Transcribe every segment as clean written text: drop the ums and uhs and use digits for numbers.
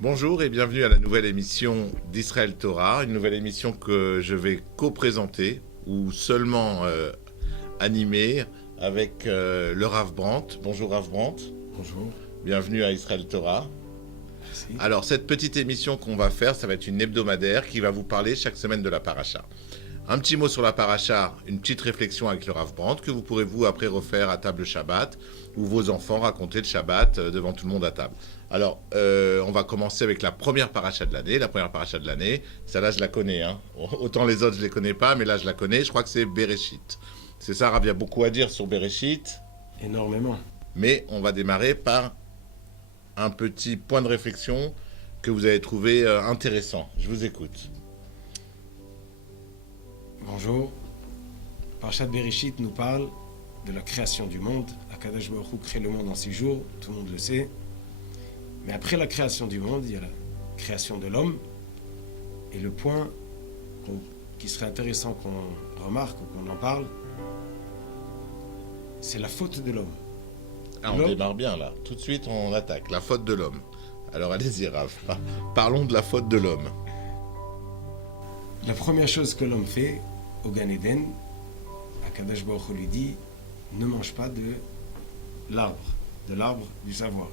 Bonjour et bienvenue à la nouvelle émission d'Israël Torah, une nouvelle émission que je vais co-présenter ou seulement animer avec le Rav Brandt. Bonjour Rav Brandt. Bonjour. Bienvenue à Israël Torah. Merci. Alors cette petite émission qu'on va faire, ça va être une hebdomadaire qui va vous parler chaque semaine de la paracha. Un petit mot sur la paracha, une petite réflexion avec le Rav Brandt que vous pourrez vous après refaire à table Shabbat ou vos enfants raconter le Shabbat devant tout le monde à table. Alors, on va commencer avec la première paracha de l'année. La première paracha de l'année, celle-là je la connais. Hein. Autant les autres je les connais pas, mais là je la connais. Je crois que c'est Bereshit. C'est ça, Rav, il y a beaucoup à dire sur Bereshit. Énormément. Mais on va démarrer par un petit point de réflexion que vous avez trouvé intéressant. Je vous écoute. Bonjour. Parashat Bereshit nous parle de la création du monde. Akadosh Baruch Hu crée le monde en 6 jours, tout le monde le sait. Mais après la création du monde, il y a la création de l'homme. Et le point qui serait intéressant qu'on remarque ou qu'on en parle, c'est la faute de l'homme. Ah, on démarre bien là. Tout de suite, on attaque. La faute de l'homme. Alors allez-y, Rav. Parlons de la faute de l'homme. La première chose que l'homme fait au Gan Eden, Akadosh Baruch Hu lui dit, ne mange pas de l'arbre du savoir.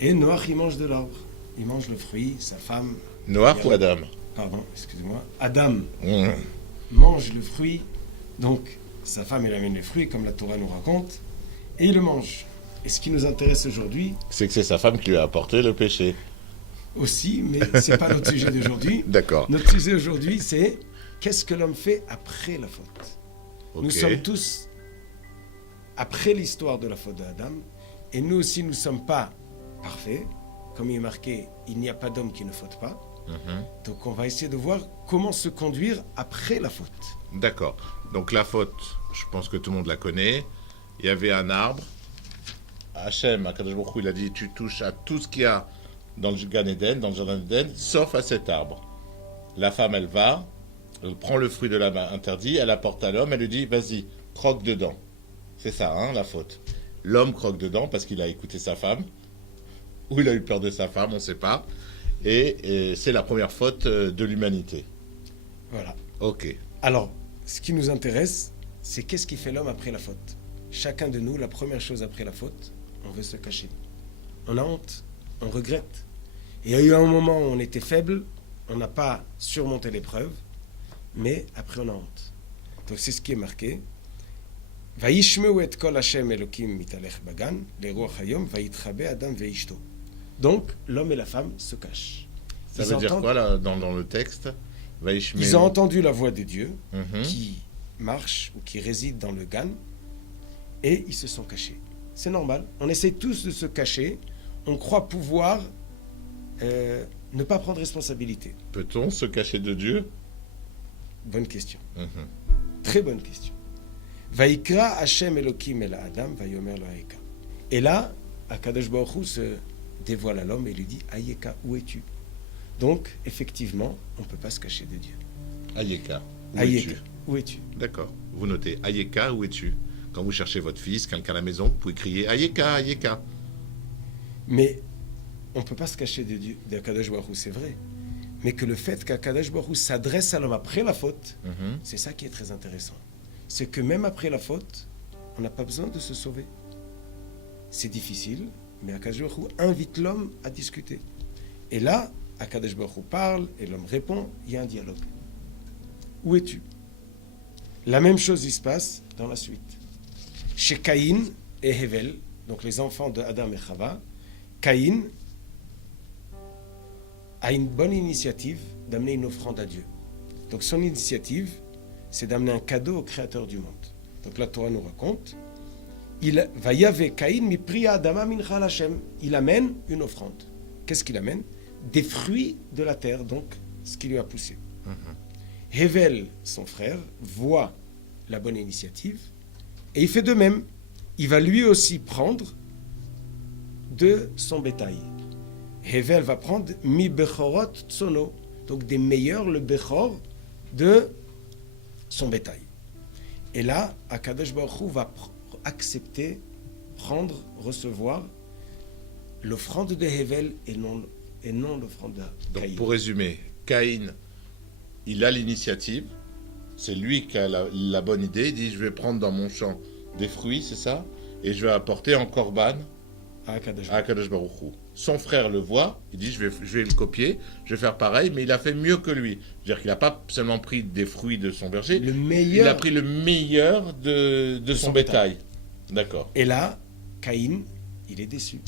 Et Noach, il mange de l'arbre. Il mange le fruit, sa femme... Noach ou Adam? Pardon, excusez-moi. Adam Mmh. mange le fruit, donc sa femme, elle amène le fruit, comme la Torah nous raconte, et il le mange. Et ce qui nous intéresse aujourd'hui, C'est que c'est sa femme qui lui a apporté le péché. aussi, mais c'est pas notre sujet d'aujourd'hui. D'accord. Notre sujet aujourd'hui, c'est qu'est-ce que l'homme fait après la faute. Ok. Nous sommes tous après l'histoire de la faute d'Adam, et nous aussi, nous ne sommes pas parfaits. Comme il est marqué, il n'y a pas d'homme qui ne faute pas. Mhm. Donc on va essayer de voir comment se conduire après la faute. D'accord. Donc la faute, je pense que tout le monde la connaît. Il y avait un arbre. Hachem, Akadosh Baruch Hu, il a dit, tu touches à tout ce qu'il y a dans le Gan Eden, dans le jardin d'Éden, sauf à cet arbre. La femme, elle va, elle prend le fruit de l'arbre interdit, elle apporte à l'homme, elle lui dit, vas-y, croque dedans. C'est ça, hein, la faute. L'homme croque dedans parce qu'il a écouté sa femme, ou il a eu peur de sa femme, on ne sait pas. Et c'est la première faute de l'humanité. Voilà. Ok. Alors, ce qui nous intéresse, c'est qu'est-ce qui fait l'homme après la faute. Chacun de nous, la première chose après la faute, on veut se cacher. On a honte, on regrette. Et il y a eu un moment où on était faible, on n'a pas surmonté l'épreuve, mais après on a honte. Donc c'est ce qui est marqué. Vayishmeu et kol Hashem Elokim mitalech bagan, leruach hayom vayitchabe Adam veishto. Donc l'homme et la femme se cachent. Ça Ils veut dire entendent- quoi là, dans le texte? Vaishmeu. Ils ont entendu la voix de Dieu Mhm. qui marche ou qui réside dans le Gan et ils se sont cachés. C'est normal. On essaie tous de se cacher. On croit pouvoir ne pas prendre responsabilité. Peut-on se cacher de Dieu? Bonne question. Mhm. Très bonne question. Vaikra Hashem Elokim el Adam vayomer lo Ayeka. Et là, Akadosh Baruch Hu se dévoile à l'homme et lui dit Ayeka, où es-tu? Donc, effectivement, on ne peut pas se cacher de Dieu. Ayeka, où Ayeka, es-tu? où es-tu? D'accord. Vous notez Ayeka, où es-tu? Quand vous cherchez votre fils, quelqu'un à la maison, vous pouvez crier Ayeka, Ayeka. Mais on ne peut pas se cacher de Dieu, d'Akadosh Baruch Hu, c'est vrai. Mais que le fait qu'Akadosh Baruch Hu s'adresse à l'homme après la faute, Mhm. c'est ça qui est très intéressant. C'est que même après la faute, on n'a pas besoin de se sauver. C'est difficile, mais Akadosh Baruch Hu invite l'homme à discuter. Et là, Akadosh Baruch Hu parle et l'homme répond, il y a un dialogue. Où es-tu? La même chose, il se passe dans la suite. Chez Caïn et Hevel, donc les enfants de Adam et Chava, Caïn a une bonne initiative d'amener une offrande à Dieu. Donc son initiative, c'est d'amener un cadeau au Créateur du monde. Donc la Torah nous raconte, il va y avoir Caïn mi priya Adama mincha Hashem. Il amène une offrande. Qu'est-ce qu'il amène? Des fruits de la terre, donc ce qui lui a poussé. Hevel, son frère, voit la bonne initiative et il fait de même. Il va lui aussi prendre de son bétail. Hevel va prendre mi bechorot tsono, donc des meilleurs, le bechor de son bétail. Et là, Akadosh Baruch Hu va accepter, prendre, recevoir l'offrande de Hevel et non et non l'offrande à Donc Caïn. pour résumer, Caïn, il a l'initiative, c'est lui qui a la bonne idée, il dit je vais prendre dans mon champ des fruits, c'est ça, et je vais apporter en corban À Akadosh à Akadosh Baruch Hu. Son frère le voit, il dit je vais le copier, je vais faire pareil, mais il a fait mieux que lui. C'est-à-dire qu'il n'a pas seulement pris des fruits de son verger, Le il a meilleur. pris le meilleur de son bétail. D'accord. Et là, Caïn, il est déçu.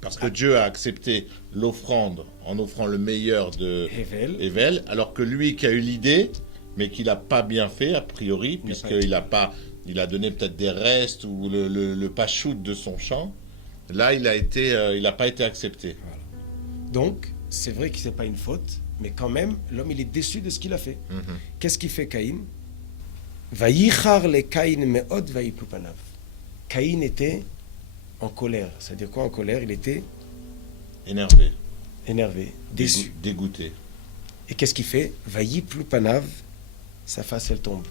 Parce que Dieu a accepté l'offrande en offrant le meilleur de Hevel, Evel, alors que lui qui a eu l'idée, mais qu'il n'a pas bien fait a priori, Il n'a il a donné peut-être des restes ou le pachout de son champ. Là, il n'a pas été accepté. donc, c'est vrai que ce n'est pas une faute, mais quand même, l'homme, il est déçu de ce qu'il a fait. Qu'est-ce qu'il fait, Caïn? Vayichar le Caïn me'od vayipu panav. Caïn était en colère. C'est-à-dire quoi en colère? Il était Énervé, énervé, déçu. dégoûté. Et qu'est-ce qu'il fait? Vayipu panav, sa face, elle tombe.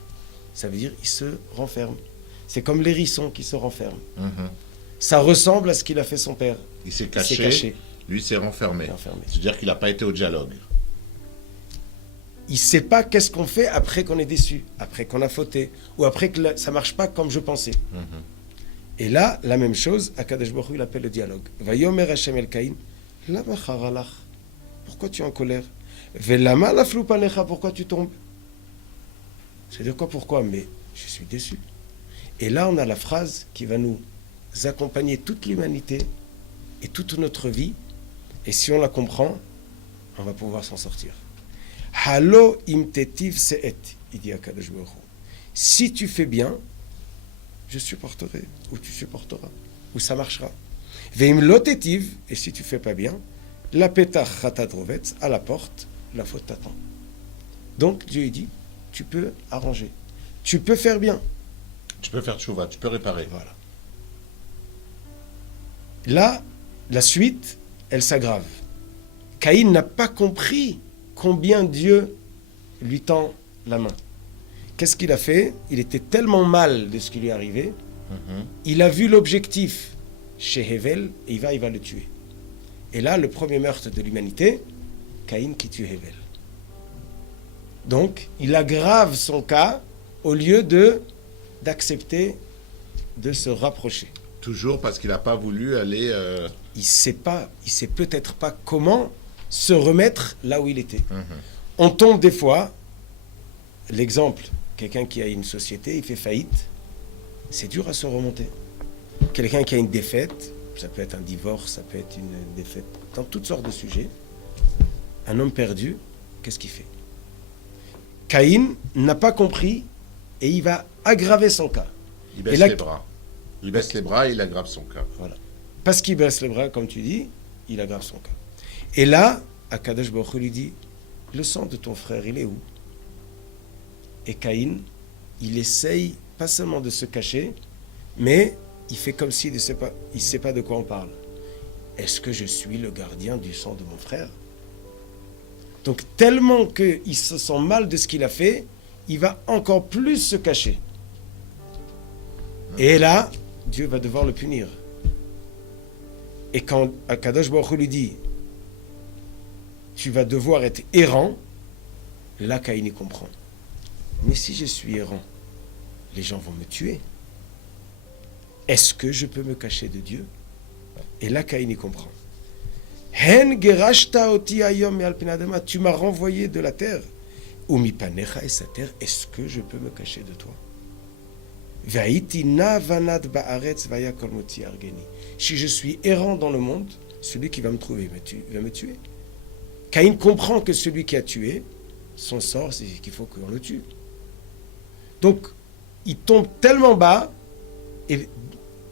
Ça veut dire, il se renferme. C'est comme l'hérisson qui se renferme. Ça ressemble à ce qu'il a fait son père. Il s'est Il caché, s'est caché. lui s'est renfermé. Enfermé. C'est-à-dire qu'il n'a pas été au dialogue. Il ne sait pas qu'est-ce qu'on fait après qu'on est déçu, après qu'on a fauté, ou après que ça ne marche pas comme je pensais. Et là, la même chose, Akadosh Baruch Hu, il appelle le dialogue. Vayomer Hashem el Caïn, lama charalach. Pourquoi tu es en colère? Velama laflu panecha, pourquoi tu tombes? C'est-à-dire quoi, pourquoi? Mais je suis déçu. Et là, on a la phrase qui va nous accompagner toute l'humanité et toute notre vie. Et si on la comprend, on va pouvoir s'en sortir. Halo imtetiv se'et, il dit à Kadosh Baruch Hu. Si tu fais bien, je supporterai, ou tu supporteras, ou ça marchera. Veim lotetiv, et si tu fais pas bien, la petach chatadrovetz, à la porte, la faute t'attend. Donc Dieu il dit, tu peux arranger, tu peux faire bien. Tu peux faire tchouva, tu peux réparer. Voilà. Là, la suite, elle s'aggrave. Caïn n'a pas compris combien Dieu lui tend la main. Qu'est-ce qu'il a fait? Il était tellement mal de ce qui lui est arrivé. Il a vu l'objectif chez Hevel et il va le tuer. Et là, le premier meurtre de l'humanité, Caïn qui tue Hevel. Donc, il aggrave son cas au lieu d'accepter de se rapprocher. Toujours parce qu'il n'a pas voulu aller... Il sait peut-être pas comment se remettre là où il était. On tombe des fois, l'exemple, quelqu'un qui a une société, il fait faillite, c'est dur à se remonter. Quelqu'un qui a une défaite, ça peut être un divorce, ça peut être une défaite, dans toutes sortes de sujets. Un homme perdu, qu'est-ce qu'il fait? Caïn n'a pas compris et il va aggraver son cas. Il baisse les bras. Il baisse les bras et il aggrave son cas. Voilà. Parce qu'il baisse les bras, comme tu dis, il aggrave son cas. Et là, Akadosh Baruch Hu lui dit, le sang de ton frère, il est où? Et Caïn, il essaye pas seulement de se cacher, mais il fait comme s'il ne sait pas de quoi on parle. Est-ce que je suis le gardien du sang de mon frère? Donc tellement qu'il se sent mal de ce qu'il a fait, il va encore plus se cacher. Et là, Dieu va devoir le punir. Et quand Akadosh Baruch Hu lui dit, tu vas devoir être errant, là Caïn y comprend. Mais si je suis errant, les gens vont me tuer. Est-ce que je peux me cacher de Dieu? Et là Caïn y comprend. Hen gerashta oti hayom me'al pnei adama, tu m'as renvoyé de la terre. Ou mi panecha et sa terre, est-ce que je peux me cacher de toi? Vaïti na vanad ba'aretz vaya kol moti argeni. Si je suis errant dans le monde, celui qui va me trouver va me tuer. Caïn comprend que celui qui a tué, son sort, c'est qu'il faut qu'on le tue. Donc, il tombe tellement bas, et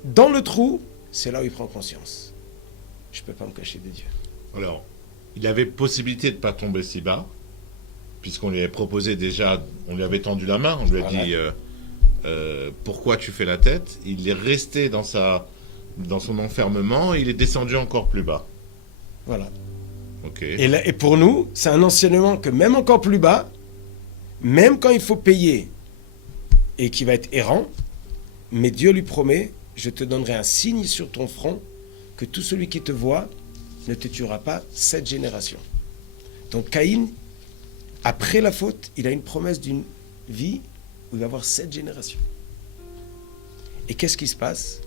dans le trou, c'est là où il prend conscience. Je ne peux pas me cacher de Dieu. Alors, il avait possibilité de ne pas tomber si bas, puisqu'on lui avait proposé déjà, on lui avait tendu la main, on lui a dit pourquoi tu fais la tête. Il est resté dans son enfermement, il est descendu encore plus bas. Voilà. Ok. Et pour nous, c'est un enseignement que même encore plus bas, même quand il faut payer et qu'il va être errant, mais Dieu lui promet, je te donnerai un signe sur ton front que tout celui qui te voit ne te tuera pas 7 générations. Donc Caïn, après la faute, il a une promesse d'une vie où il va avoir 7 générations. Et qu'est-ce qui se passe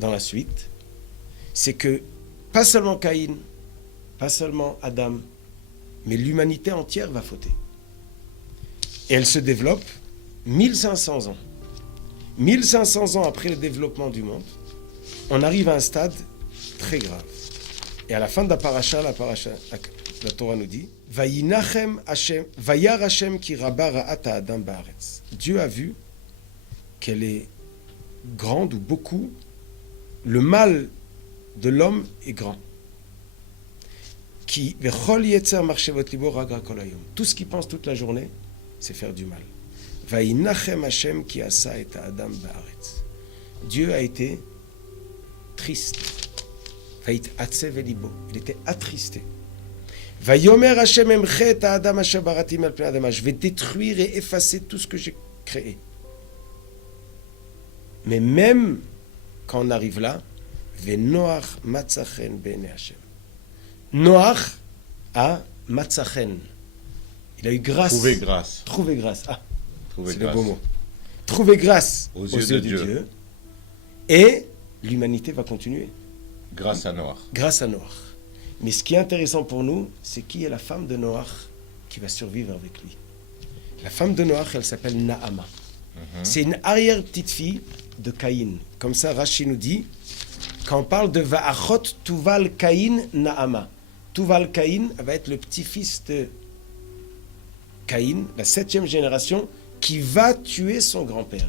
dans la suite? C'est que pas seulement Caïn, pas seulement Adam, mais l'humanité entière va fauter. Et elle se développe 1500 ans. 1500 ans après le développement du monde, on arrive à un stade très grave. Et à la fin de la paracha, la Torah nous dit Vayinachem Hashem, Vayar Hashem ki rabba ra'at ha'adam ba'aretz. Dieu a vu qu'elle est grande ou beaucoup, le mal de l'homme est grand. Qui vechol yetzer marchevot libo ragra kol hayom. Tout ce qu'il pense toute la journée, c'est faire du mal. Vayinachem Hashem ki asa et ha'adam ba'aretz. Dieu a été triste. Vayit atzev libo. Il était attristé. Vayomer Hashem emche et ha'adam asher barati al pnei adama. Je vais détruire et effacer tout ce que j'ai créé. Mais même quand on arrive là, Venoach matzachen b'nei Hashem. Noach a matzachen. Il a eu grâce. Trouver grâce. Trouver grâce. Ah, Trouver c'est grâce. le beau mot. Trouver grâce Aux yeux de Dieu. Et l'humanité va continuer. Grâce à Noach. Grâce à Noach. Mais ce qui est intéressant pour nous, c'est qui est la femme de Noach qui va survivre avec lui. La femme de Noach, elle s'appelle Naama. C'est une arrière-petite-fille de Caïn. Comme ça, Rashi nous dit, quand on parle de Va'achot Tuval Caïn Naama. Tuval Caïn va être le petit-fils de Caïn, la 7e génération, qui va tuer son grand-père.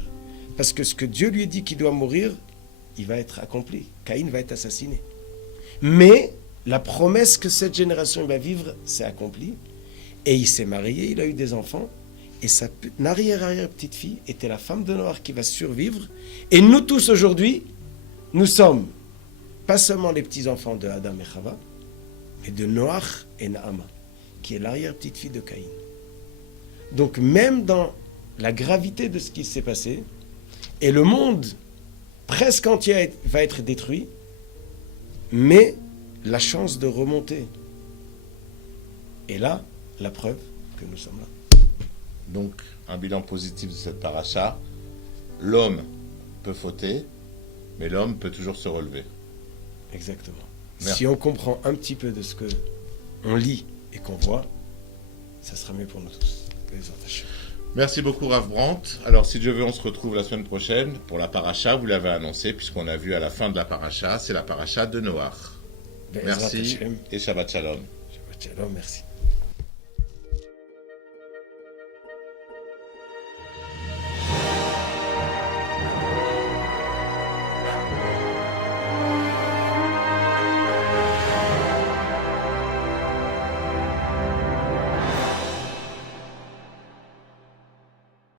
Parce que ce que Dieu lui dit qu'il doit mourir, il va être accompli. Caïn va être assassiné. Mais la promesse que cette génération va vivre s'est accomplie. Et il s'est marié, il a eu des enfants. Et sa arrière-petite-fille était la femme de Noach qui va survivre. Et nous tous aujourd'hui, nous sommes pas seulement les petits-enfants de Adam et Chava, mais de Noach et Naama, qui est l'arrière-petite-fille de Caïn. Donc même dans la gravité de ce qui s'est passé, et le monde presque entier va être détruit, mais la chance de remonter. Et là, la preuve que nous sommes là. Donc, un bilan positif de cette paracha. L'homme peut fauter, mais l'homme peut toujours se relever. Exactement. Merci. Si on comprend un petit peu de ce que on lit et qu'on voit, ça sera mieux pour nous tous. Merci beaucoup Rav Brandt. Alors si Dieu veut, on se retrouve la semaine prochaine pour la paracha, vous l'avez annoncé, puisqu'on a vu à la fin de la paracha, c'est la paracha de Noach. Merci et Shabbat Shalom. Shabbat Shalom, merci.